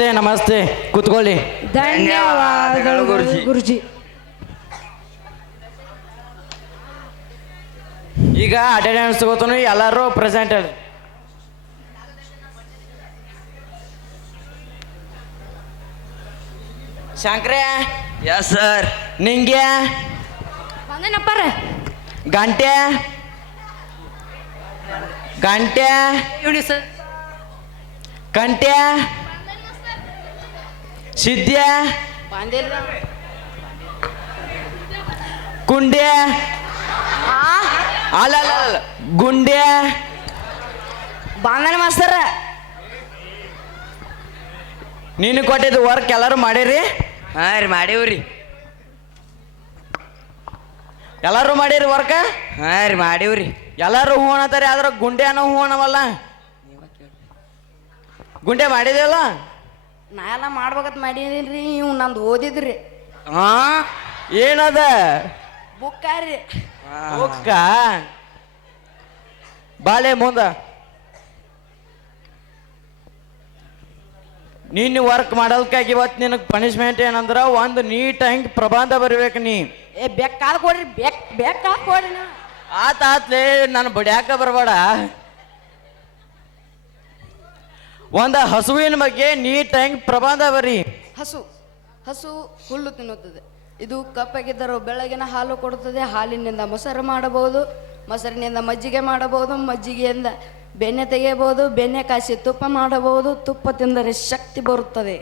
ನಮಸ್ತೆ ನಮಸ್ತೆ ಕೂತ್ಕೊಳ್ಳಿ. ಧನ್ಯವಾದಗಳು ಗುರುಜಿ. ಈಗ ಅಟೆಂಡೆನ್ಸ್ ತಗೋತಾನು, ಎಲ್ಲರೂ ಪ್ರೆಸೆಂಟ್ ಹೇಳಿ. ಶಂಕ್ರೆ. Yes sir. ನಿಂಗೆ ಬಂದೇನಪ್ಪಾರ. ಗಂಟೆ ಗಂಟೆ ಇವನಿ ಸರ್. ಕಂಟೆ ಸಿದ್ಧ ಬಂದಿಲ್ಲ. ಕುಂಡೆ ಅಲ್ಲ ಗುಂಡೆ ಬಂದನ ಮಾಸ್ತರ. ನೀನು ಕೊಟ್ಟಿದ್ದು ವರ್ಕ್ ಎಲ್ಲರೂ ಮಾಡಿರಿ? ಹಾಂ ರೀ ಮಾಡೀವ್ರಿ. ಎಲ್ಲರೂ ಮಾಡಿರಿ ವರ್ಕ? ಹಾಂ ರೀ ಮಾಡೀವ್ರಿ. ಎಲ್ಲರೂ ಹೂ ಅನ್ನತಾರೆ, ಆದ್ರೆ ಗುಂಡೆ ಅನ್ನೋ ಹೂ ಅನ್ನವಲ್ಲ. ಗುಂಡೆ ಮಾಡಿದೇವಲ್ಲ. ನಾ ಎಲ್ಲ ಮಾಡ್ಬೇಕಂತ ಮಾಡೀನಿ. ಇವ್ ನಂದು ಓದಿದ್ರಿ. ಹಾಂ ಏನದ ಬುಕ್ಕಾರಿ. ಬುಕ್ಕ ಬಾಳೆ ಮುಂದ. ನೀನು ವರ್ಕ್ ಮಾಡೋದಕ್ಕಾಗಿ ಇವತ್ತು ನಿನಗೆ ಪನಿಷ್ಮೆಂಟ್ ಏನಂದ್ರೆ ಒಂದು ನೀಟ್ ಹಂಗೆ ಪ್ರಬಂಧ ಬರಿಬೇಕು ನೀ. ಬೆಕ್ಕಾದ ಕೊಡ್ರಿ. ಬೆಕ್ಕಾದ ಕೊಡ್ರಿ. ಆತ್ಲೇ ನಾನು ಬಡ್ಯಾಕ ಬರಬೇಡ. ಒಂದು ಹಸುವಿನ ಬಗ್ಗೆ ನೀಟ್ ಹಂಗೆ ಪ್ರಬಂಧ ಬರಿ. ಹಸು ಹುಲ್ಲು ತಿನ್ನುತ್ತದೆ. ಇದು ಕಪ್ಪಾಗಿದ್ದರೂ ಬೆಳಗಿನ ಹಾಲು ಕೊಡುತ್ತದೆ. ಹಾಲಿನಿಂದ ಮೊಸರು ಮಾಡಬಹುದು, ಮೊಸರಿನಿಂದ ಮಜ್ಜಿಗೆ ಮಾಡಬಹುದು, ಮಜ್ಜಿಗೆಯಿಂದ ಬೆಣ್ಣೆ ತೆಗೆಯಬಹುದು, ಬೆಣ್ಣೆ ಕಾಯಿಸಿ ತುಪ್ಪ ಮಾಡಬಹುದು, ತುಪ್ಪ ತಿಂದರೆ ಶಕ್ತಿ ಬರುತ್ತದೆ.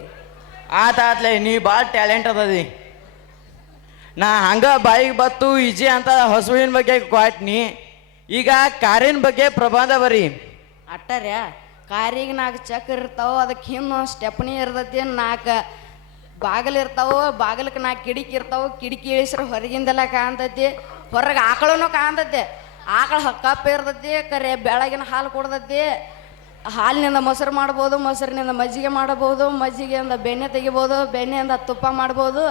ಆತ್ಲೇ ನೀ ಭಾಳ ಟ್ಯಾಲೆಂಟ್ ಅದದಿ. ನಾ ಹಂಗ ಬಾಯಿಗೆ ಬತ್ತು ಈಜಿ ಅಂತ ಹಸುವಿನ ಬಗ್ಗೆ ಕೊಟ್ನಿ. ಈಗ ಕಾರಿನ ಬಗ್ಗೆ ಪ್ರಬಂಧ ಬರಿ. ಅಟ್ಟರ್ಯ ಕಾರಿಗೆ 4 ಚಕ್ರ ಇರ್ತಾವ, ಅದಕ್ಕೆ ಹಿಂದೆ ಸ್ಟೆಪ್ನಿ ಇರ್ತೈತಿ, 4 ಬಾಗಿಲು ಇರ್ತಾವ, ಬಾಗಿಲಕ್ಕೆ 4 ಕಿಟಕಿ ಇರ್ತಾವ. ಕಿಟಕಿ ಇಳಿಸ್ರೆ ಹೊರಗಿಂದೆಲ್ಲ ಕಾಣ್ತೈತಿ, ಹೊರಗೆ ಆಕಳೂ ಕಾಣ್ತೈತಿ. ಆಕಳ ಕಪ್ಪ ಇರ್ತೈತಿ, ಕರೆ ಬೆಳಗಿನ ಹಾಲು ಕೊಡ್ತೈತಿ. ಹಾಲಿನಿಂದ ಮೊಸರು ಮಾಡ್ಬೋದು, ಮೊಸರಿನಿಂದ ಮಜ್ಜಿಗೆ ಮಾಡಬಹುದು, ಮಜ್ಜಿಗೆಯಿಂದ ಬೆಣ್ಣೆ ತೆಗಿಬೋದು, ಬೆಣ್ಣೆಯಿಂದ ತುಪ್ಪ ಮಾಡ್ಬೋದು.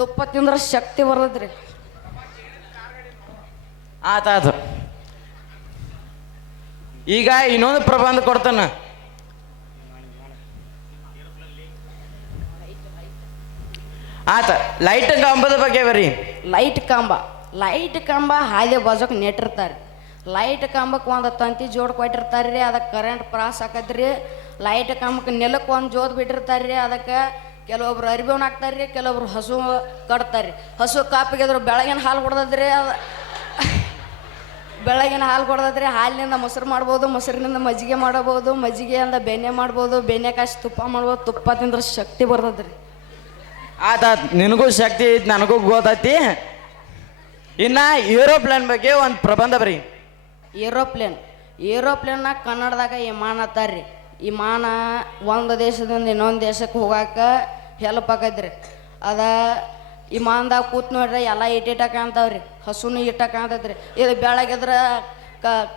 ತುಪ್ಪ ತಿಂದ್ರೆ ಶಕ್ತಿ ಬರ್ತೈತ್ರಿ. ಆತಾತು. ಈಗ ಇನ್ನೊಂದು ಪ್ರಬಂಧ ಕೊಡ್ತಾನ. ಆತ ಲೈಟ್ ಕಂಬದ ಬಗ್ಗೆ ಬರಿ. ಲೈಟ್ ಕಂಬ ಹಾದಿ ಬಾಜುಕ್ ನೆಟ್ಟಿರ್ತಾರೆ. ಲೈಟ್ ಕಂಬಕ್ಕೆ ಒಂದು ತಂತಿ ಜೋಡ್ ಕೊಟ್ಟಿರ್ತಾರೆ ರೀ, ಅದಕ್ಕೆ ಕರೆಂಟ್ ಪ್ರಾಸ್ ಹಾಕದ್ರಿ. ಲೈಟ್ ಕಂಬಕ್ಕೆ ನೆಲಕ್ಕೆ ಒಂದು ಜೋತ್ ಬಿಟ್ಟಿರ್ತಾರೆ ರೀ, ಅದಕ್ಕೆ ಕೆಲವೊಬ್ರು ಅರಿಬೇವನ್ ಹಾಕ್ತಾರೆ ರೀ, ಕೆಲವೊಬ್ರು ಹಸು ಕಟ್ತಾರೆ. ಹಸು ಕಾಪಿಗೆದ್ರು ಬೆಳಗಿನ ಹಾಲು ಕೊಡ್ತದ್ರಿ. ಬೆಳಗಿನ ಹಾಲು ಕೊಡ್ತದ್ರಿ. ಹಾಲಿನಿಂದ ಮೊಸರು ಮಾಡ್ಬೋದು, ಮೊಸರಿನಿಂದ ಮಜ್ಜಿಗೆ ಮಾಡಬಹುದು, ಮಜ್ಜಿಗೆಯಿಂದ ಬೆಣ್ಣೆ ಮಾಡ್ಬೋದು, ಬೆಣ್ಣೆ ಕಾಯಿಸಿ ತುಪ್ಪ ಮಾಡ್ಬೋದು. ತುಪ್ಪ ತಿಂದ್ರೆ ಶಕ್ತಿ ಬರ್ತದ್ರಿ. ಆತಾತ್, ನಿನಗೂ ಶಕ್ತಿ ಐತಿ, ನನಗೂ ಗೊತ್ತೈತಿ. ಇನ್ನು ಏರೋಪ್ಲೇನ್ ಬಗ್ಗೆ ಒಂದು ಪ್ರಬಂಧ ಬರಿ. ಏರೋಪ್ಲೇನ್ನ ಕನ್ನಡದಾಗ ವಿಮಾನ ಅಂತಾರ್ರಿ. ವಿಮಾನ ಒಂದು ದೇಶದಿಂದ ಇನ್ನೊಂದು ದೇಶಕ್ಕೆ ಹೋಗಾಕ ಹೆಲ್ಪ್ ಆಕೈತ್ರಿ. ಅದ ವಿಮಾನದಾಗ ಕೂತ್ ನೋಡ್ರಿ ಎಲ್ಲ ಇಟ್ಟಿಟ್ಟ ಕಾಣ್ತಾವ್ರಿ. ಹಸುನು ಇಟ್ಟ ಕಾಣ್ತೈತ್ರಿ. ಇದು ಬೆಳಗಿದ್ರೆ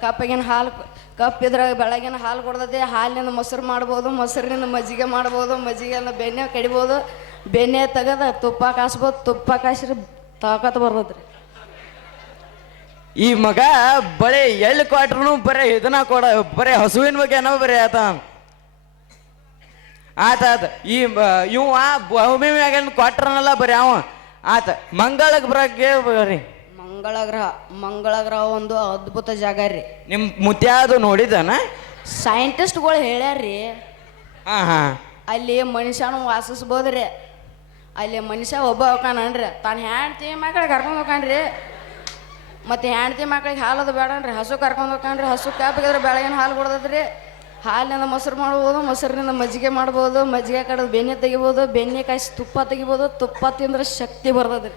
ಕಪ್ಪಿಗಿನ ಹಾಲು, ಕಪ್ಪಿದ್ರೆ ಬೆಳಗಿನ ಹಾಲು ಕೊಡ್ತೈತಿ. ಹಾಲಿನಿಂದ ಮೊಸರು ಮಾಡ್ಬೋದು, ಮೊಸರಿನಿಂದ ಮಜ್ಜಿಗೆ ಮಾಡ್ಬೋದು, ಮಜ್ಜಿಗೆಯಿಂದ ಬೆಣ್ಣೆ ಕಡಿಬೋದು, ಬೆಣ್ಣೆ ತೆಗೆದ ತುಪ್ಪ ಕಾಯಿಸ್ಬೋದು, ತುಪ್ಪ ಕಾಯಿಸ್ರಿ ತಾಕತ್ ಬರ್ತೈತ್ರಿ. ಈ ಮಗ ಬರೀ ಎಲ್ಲಿ ಕೊಟ್ರು ಬರೀ ಇದನ್ನ ಕೊಡ, ಬರೀ ಹಸುವಿನ ಬಗ್ಗೆ ಏನೋ ಬರೀ ಆತ ಇವ ಭೂಮಿ ಮ್ಯಾಗ ಕೊಟ್ರನಲ್ಲ ಬರೀ ಅವ ಆತ. ಮಂಗಳ ಗ್ರಹಕ್ಕೆ ಬರ್ರಿ. ಮಂಗಳ ಗ್ರಹ ಒಂದು ಅದ್ಭುತ ಜಾಗ ರೀ. ನಿಮ್ಮ ಮುತ್ಯಾದು ನೋಡಿದನ? ಸೈಂಟಿಸ್ಟ್ಗಳು ಹೇಳ್ಯಾರ್ರಿ. ಹಾ ಅಲ್ಲಿ ಮನುಷ್ಯನು ವಾಸಿಸ್ಬೋದ್ರಿ. ಅಲ್ಲಿ ಮನುಷ್ಯ ಒಬ್ಬ ಹೋಗ್ಕಾನನ್ರಿ, ತಾನು ಹೆಂಡ್ತಿ ಮಕ್ಳಿಗೆ ಕರ್ಕೊಂಡು ಹೋಗ್ಕಾನ್ರಿ. ಮತ್ತು ಹೆಂಡ್ತಿ ಮಕ್ಳಿಗೆ ಹಾಲದು ಬೇಡನ್ರಿ, ಹಸು ಕರ್ಕೊಂಡು ಹೋಗ್ಕಾನ್ರಿ. ಹಸು ಕಾಪಿಗೆದ್ರೆ ಬೆಳಗಿನ ಹಾಲು ಕೊಡ್ತದ್ರಿ. ಹಾಲಿನಿಂದ ಮೊಸರು ಮಾಡ್ಬೋದು, ಮೊಸರಿನಿಂದ ಮಜ್ಜಿಗೆ ಮಾಡ್ಬೋದು, ಮಜ್ಜಿಗೆ ಕಡೆದು ಬೆಣ್ಣೆ ತೆಗಿಬೋದು, ಬೆಣ್ಣೆ ಕಾಯಿಸಿ ತುಪ್ಪ ತೆಗಿಬೋದು. ತುಪ್ಪ ತಿಂದ್ರೆ ಶಕ್ತಿ ಬರ್ತದ್ರಿ.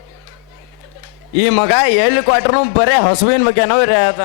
ಈ ಮಗ ಎಲ್ಲಿ ಕೊಟ್ರು ಬರೀ ಹಸುವಿನ ಬಗ್ಗೆ ಏನೋ ಬರೀ ಆತ.